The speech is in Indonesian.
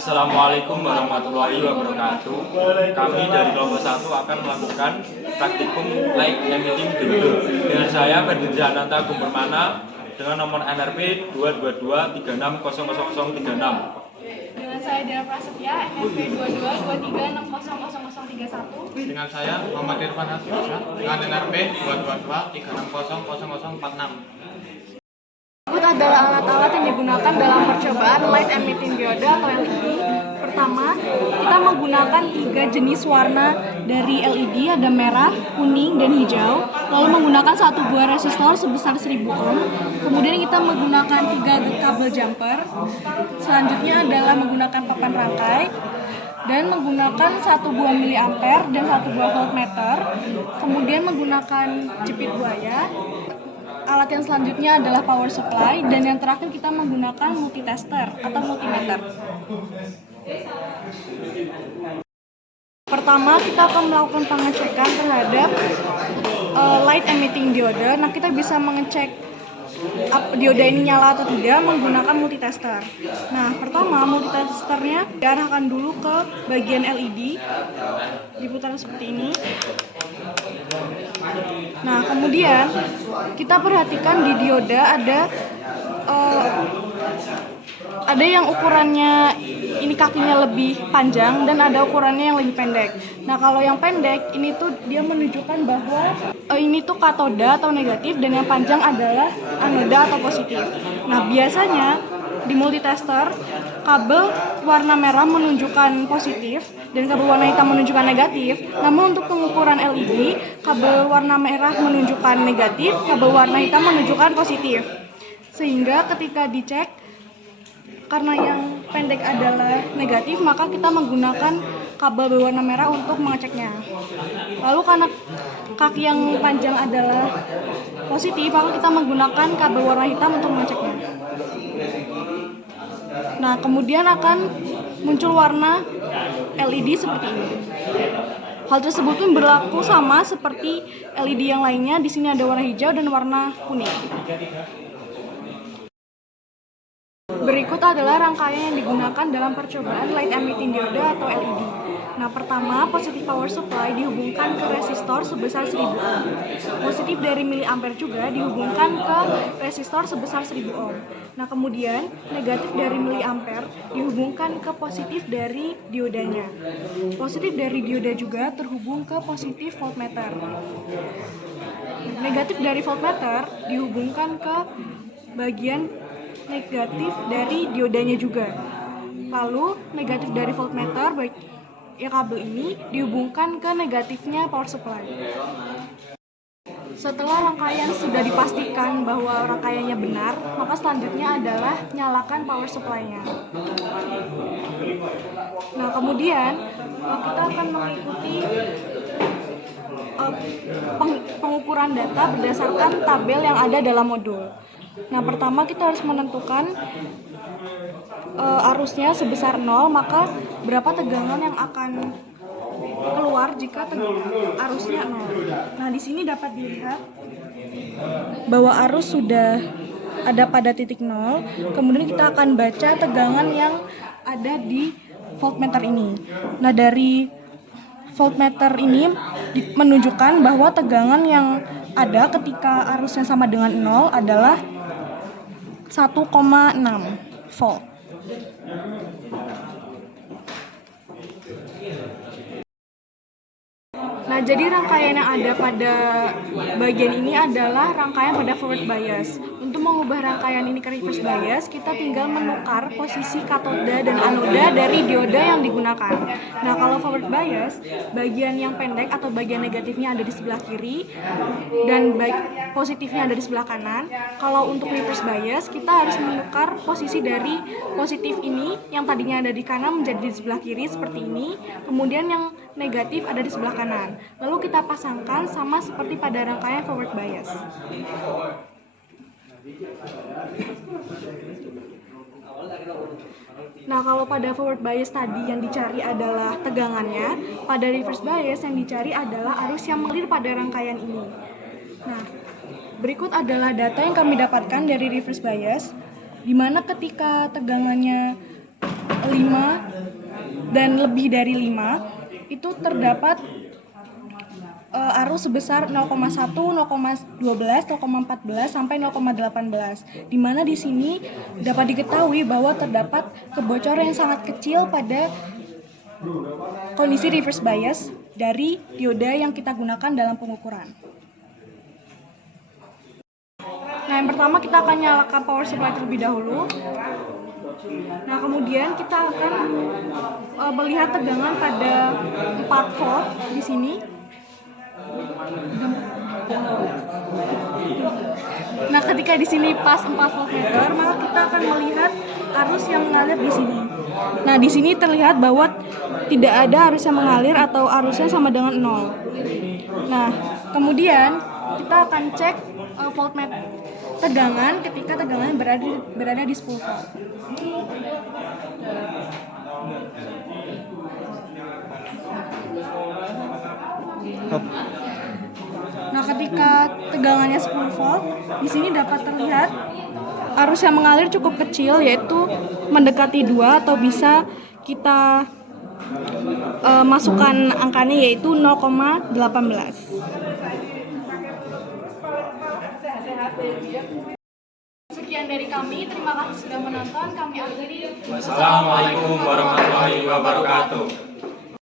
Assalamualaikum warahmatullahi wabarakatuh. Kami dari kelompok 1 akan melakukan praktikum light emitting diode. Dengan saya Ferdinanda Gumpermana dengan nomor NRP 222360036. Dengan saya Dara Prasetya, NRP 2223600031. Dengan saya Muhammad Irfan Hafiza dengan NRP 22236000046. Berikut adalah alat-alat yang digunakan dalam percobaan light emitting diode atau LED. Pertama, kita menggunakan 3 jenis warna dari LED, ada merah, kuning, dan hijau. Lalu menggunakan 1 buah resistor sebesar 1000 ohm. Kemudian kita menggunakan 3 kabel jumper. Selanjutnya adalah menggunakan papan rangkai dan menggunakan 1 buah miliampere dan 1 buah voltmeter. Kemudian menggunakan jepit buaya. Alat yang selanjutnya adalah power supply, dan yang terakhir kita menggunakan multitester atau multimeter. Pertama, kita akan melakukan pengecekan terhadap light emitting diode. Nah, kita bisa mengecek diode ini nyala atau tidak menggunakan multitester. Nah, pertama multitesternya diarahkan dulu ke bagian LED, diputar seperti ini. Nah, kemudian kita perhatikan di diode ada yang ukurannya ini kakinya lebih panjang dan ada ukurannya yang lebih pendek. Nah, kalau yang pendek ini tuh dia menunjukkan bahwa ini tuh katoda atau negatif, dan yang panjang adalah anoda atau positif. Nah, biasanya di multitester kabel warna merah menunjukkan positif dan kabel warna hitam menunjukkan negatif. Namun untuk pengukuran LED, kabel warna merah menunjukkan negatif, kabel warna hitam menunjukkan positif. Sehingga ketika dicek, karena yang pendek adalah negatif, maka kita menggunakan kabel berwarna merah untuk mengeceknya. Lalu karena kaki yang panjang adalah positif, maka kita menggunakan kabel warna hitam untuk mengeceknya. Nah, kemudian akan muncul warna LED seperti ini. Hal tersebut pun berlaku sama seperti LED yang lainnya. Di sini ada warna hijau dan warna kuning. Berikut adalah rangkaian yang digunakan dalam percobaan light emitting diode atau LED. Nah, pertama, positif power supply dihubungkan ke resistor sebesar 1000 ohm. Positif dari miliampere juga dihubungkan ke resistor sebesar 1000 ohm. Nah, kemudian negatif dari miliampere dihubungkan ke positif dari diodanya. Positif dari dioda juga terhubung ke positif voltmeter. Negatif dari voltmeter dihubungkan ke bagian negatif dari diodanya juga. Lalu negatif dari voltmeter kabel ini dihubungkan ke negatifnya power supply. Setelah rangkaian sudah dipastikan bahwa rangkaiannya benar, maka selanjutnya adalah nyalakan power supply-nya. Nah, kemudian kita akan mengikuti pengukuran data berdasarkan tabel yang ada dalam modul. Nah, pertama kita harus menentukan arusnya sebesar 0, maka berapa tegangan yang akan keluar jika arusnya 0. Nah, di sini dapat dilihat bahwa arus sudah ada pada titik 0. Kemudian kita akan baca tegangan yang ada di voltmeter ini. Nah, dari voltmeter ini menunjukkan bahwa tegangan yang ada ketika arusnya sama dengan 0 adalah 1,6 volt. Nah, jadi rangkaian yang ada pada bagian ini adalah rangkaian pada forward bias. Untuk mengubah rangkaian ini ke reverse bias, kita tinggal menukar posisi katoda dan anoda dari dioda yang digunakan. Nah, kalau forward bias, bagian yang pendek atau bagian negatifnya ada di sebelah kiri dan positifnya ada di sebelah kanan. Kalau untuk reverse bias, kita harus menukar posisi dari positif ini yang tadinya ada di kanan menjadi di sebelah kiri seperti ini. Kemudian yang negatif ada di sebelah kanan. Lalu kita pasangkan sama seperti pada rangkaian forward bias. Nah, kalau pada forward bias tadi yang dicari adalah tegangannya, pada reverse bias yang dicari adalah arus yang mengalir pada rangkaian ini. Nah, berikut adalah data yang kami dapatkan dari reverse bias, di mana ketika tegangannya 5 dan lebih dari 5, itu terdapat arus sebesar 0,1, 0,12, 0,14 sampai 0,18. Di mana di sini dapat diketahui bahwa terdapat kebocoran yang sangat kecil pada kondisi reverse bias dari dioda yang kita gunakan dalam pengukuran. Nah, yang pertama kita akan nyalakan power supply terlebih dahulu. Nah, kemudian kita akan melihat tegangan pada 4 volt di sini. Nah, ketika di sini pas 4 voltmeter, maka kita akan melihat arus yang mengalir di sini. Nah, di sini terlihat bahwa tidak ada arus yang mengalir atau arusnya sama dengan 0. Nah, kemudian kita akan cek voltmeter tegangan ketika tegangan berada di 10 volt. Nah, ketika tegangannya 10 volt, di sini dapat terlihat arus yang mengalir cukup kecil, yaitu mendekati 2 atau bisa kita masukkan angkanya yaitu 0,18. Sekian dari kami, terima kasih sudah menonton. Kami akhiri. Wassalamualaikum warahmatullahi wabarakatuh.